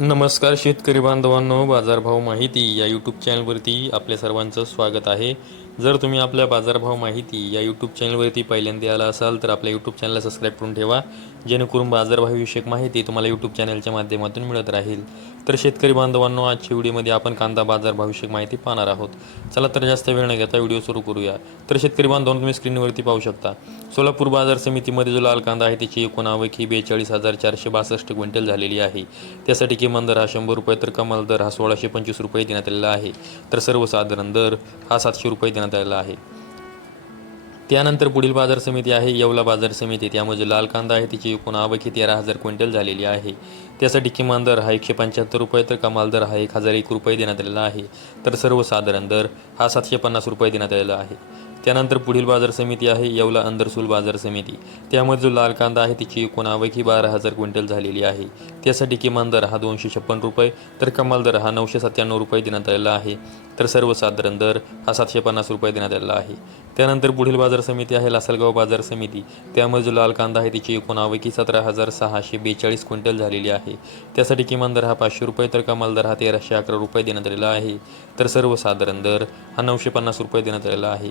नमस्कार शेतकरी बांधवांनो, बाजारभाव माहिती या यूट्यूब चॅनलवरती आपल्या सर्वांचं स्वागत आहे. जर तुम्ही आपल्या बाजारभाव माहिती या यूट्यूब चॅनलवरती पहिल्यांदा आला असाल तर आपल्या यूट्यूब चॅनलला सबस्क्राईब करून ठेवा, जेणेकरून बाजारभावाविषयक माहिती तुम्हाला यूट्यूब चॅनलच्या माध्यमातून मिळत राहील. तर शेतकरी बांधवांनो, आजच्या व्हिडिओमध्ये आपण कांदा बाजारभावाविषयक माहिती पाहणार आहोत. चला तर जास्त वेळ न घेता व्हिडिओ सुरू करूया. तर शेतकरी बांधवांनो, तुम्ही स्क्रीनवरती पाहू शकता सोलापूर बाजार समितीमध्ये जो लाल कांदा आहे त्याची एकूण आवक ही 42,462 क्विंटल झालेली आहे. त्यासाठी किमान दर हा 100 रुपये तर कमाल दर हा 1625 रुपये देण्यात आलेला आहे. तर सर्वसाधारण दर हा 700 रुपये देण्यात आलेला आहे. त्यानंतर पुढील बाजार समिती आहे येवला बाजार समिती. त्यामध्ये लाल कांदा आहे त्याची एकूण आवक ही 13,000 क्विंटल झालेली आहे. त्यासाठी किमान दर हा 175 रुपये तर कमाल दर हा 1,001 रुपये देण्यात आलेला आहे. तर सर्वसाधारण दर हा 750 रुपये देण्यात आलेला आहे. त्यानंतर पुढील बाजार समिती आहे येवला अंदरसूल बाजार समिती. त्यामध्ये जो लाल कांदा आहे त्याची एकूण आवक ही 12,000 क्विंटल झालेली आहे. त्यासाठी किमान दर हा 256 रुपये तर कमाल दर हा 997 रुपये देण्यात आलेला आहे. तर सर्वसाधारण दर हा 750 रुपये देण्यात आलेला आहे. त्यानंतर पुढील बाजार समिती आहे लासलगाव बाजार समिती. त्यामध्ये जो लाल कांदा आहे त्याची एकूण आवक ही 17,642 क्विंटल झालेली आहे. त्यासाठी किमान दर हा 500 रुपये तर कमाल दर हा 1,311 रुपये देण्यात आलेला आहे. तर सर्वसाधारण दर हा 950 रुपये देण्यात आलेला आहे.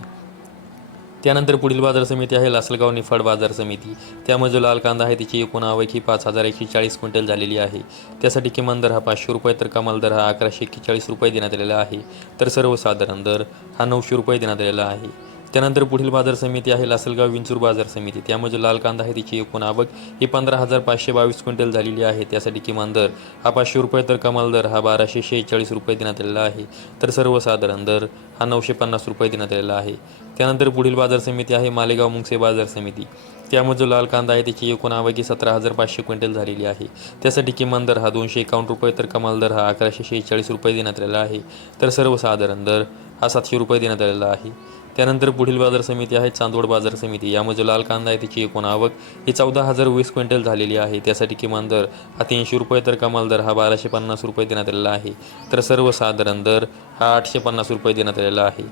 त्यानंतर पुढील बाजार समिती आहे लासलगाव निफाड बाजार समिती. त्यामध्ये जो लाल कांदा आहे त्याची एकूण आवक ही 5,140 क्विंटल झालेली आहे. त्यासाठी किमान दर हा 500 रुपये तर कमाल दर हा 1,141 रुपये देण्यात आलेला आहे. तर सर्वसाधारण दर हा 900 रुपये देण्यात आलेला आहे. त्यानंतर पुढील बाजार समिती आहे लासलगाव विंचूर बाजार समिती. त्यामध्ये लाल कांदा आहे त्याची एकूण आवक ही 15,522 क्विंटल झालेली आहे. त्यासाठी किमान दर हा 500 रुपये तर कमाल दर हा 1,246 रुपये देण्यात आलेला आहे. तर सर्वसाधारण दर हा 950 रुपये देण्यात आलेला आहे. त्यानंतर पुढील बाजार समिती आहे मालेगाव मुंगसे बाजार समिती. त्यामध्ये जो लाल कांदा आहे त्याची एकूण आवक ही 17,500 क्विंटल झालेली आहे. त्यासाठी किमान दर हा 251 रुपये तर कमाल दर हा 1,146 रुपये देण्यात आलेला आहे. तर सर्वसाधारण दर हा 700 रुपये देण्यात आलेला आहे. त्यानंतर पुढील बाजार समिती आहे चांदवड बाजार समिती. यामध्ये लाल कांदा आहे त्याची एकूण आवक ही 14,020 क्विंटल झालेली आहे. त्यासाठी किमान दर हा 300 रुपये तर कमाल दर हा 1,250 रुपये देण्यात आलेला आहे. तर सर्वसाधारण दर हा 850 रुपये देण्यात आलेला आहे.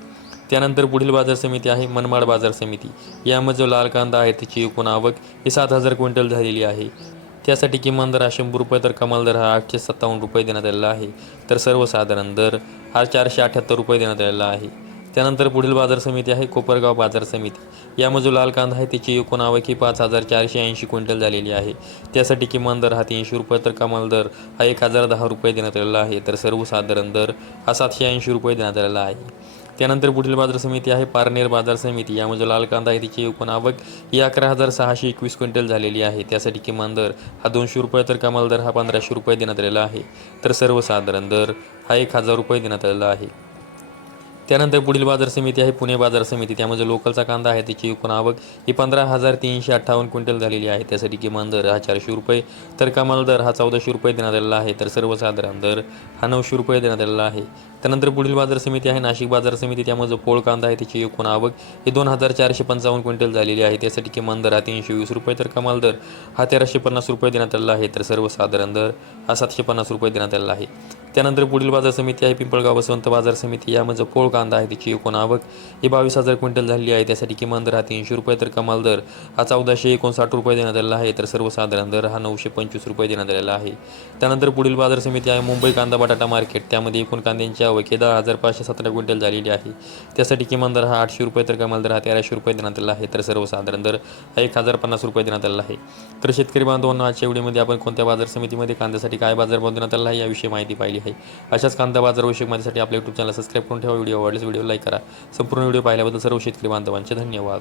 त्यानंतर पुढील बाजार समिती आहे मनमाड बाजार समिती. यामध्ये जो लाल कांदा आहे त्याची एकूण आवक ही 7,000 क्विंटल झालेली आहे. त्यासाठी किमान दर हा 100 रुपये तर कमाल दर हा 857 रुपये देण्यात आलेला आहे. तर सर्वसाधारण दर हा 478 रुपये देण्यात आलेला आहे. त्यानंतर पुढील बाजार समिती आहे कोपरगाव बाजार समिती. यामध्ये जो लाल कांदा आहे त्याची एकूण आवक ही 5,480 क्विंटल झालेली आहे. त्यासाठी किमान दर हा 300 रुपये तर कमाल दर हा 1,010 रुपये देण्यात आलेला आहे. तर सर्वसाधारण दर हा 780 रुपये देण्यात आलेला आहे. त्यानंतर पुढील बाजार समिती आहे पारनेर बाजार समिती. यामध्ये लाल कांदा आहे त्याची एकूण आवक ही 11,621 क्विंटल झालेली आहे. त्यासाठी किमान दर हा 200 रुपये तर कमाल दर हा 1,500 रुपये देण्यात आलेला आहे. तर सर्वसाधारण दर हा 1,000 रुपये देण्यात आलेला आहे. त्यानंतर पुढील बाजार समिती आहे पुणे बाजार समिती. त्यामध्ये लोकलचा कांदा आहे त्याची एकूण आवक ही 15,358 क्विंटल झालेली आहे. त्यासाठी किमान दर हा 400 रुपये तर कमाल दर हा 1,400 रुपये देण्यात आलेला आहे. तर सर्वसाधारण दर हा 900 रुपये देण्यात आलेला आहे. त्यानंतर पुढील बाजार समिती आहे नाशिक बाजार समिती. त्यामध्ये पोळ कांदा आहे त्याची एकूण आवक ही 2,455 क्विंटल झालेली आहे. त्यासाठी किमान दर हा 320 रुपये तर कमाल दर हा 1,350 रुपये देण्यात आलेला आहे. तर सर्वसाधारण दर हा 750 रुपये देण्यात आलेला आहे. त्यानंतर पुढील बाजार समिती आहे पिंपळगाव वसंत बाजार समिती. यामध्ये पोळ कांदा आहे त्याची एकूण आवक ही 22,000 क्विंटल झालेली आहे. त्यासाठी किमान दर हा 300 रुपये तर कमाल दर हा 1,459 रुपये देण्यात आलेला आहे. तर सर्वसाधारण दर हा 925 रुपये देण्यात आलेला आहे. त्यानंतर पुढील बाजार समिती आहे मुंबई कांदा बटाटा मार्केट. त्यामध्ये एकूण कांद्यांची आवक ही 10,517 क्विंटल झालेली आहे. त्यासाठी किमान दर हा 800 रुपये तर कमाल दर हा 1,300 रुपये देण्यात आलेला आहे. तर सर्वसाधारण दर हा 1,050 रुपये देण्यात आलेला आहे. तर शेतकरी बांधवांना आजच्या व्हिडिओमध्ये आपण कोणत्या बाजार समितीमध्ये कांद्यासाठी काय बाजारभाव देण्यात आला आहे याविषयी माहिती पाहिली आहे. अशाच कांदा बाजार विषयक माहितीसाठी आपल्या यूट्यूब चॅनल सबस्क्राईब करून ठेवा. व्हिडिओ आवडल्यास व्हिडिओ लाईक करा. संपूर्ण व्हिडिओ पाहिल्याबद्दल सर्व शेतकरी बांधवांचे धन्यवाद.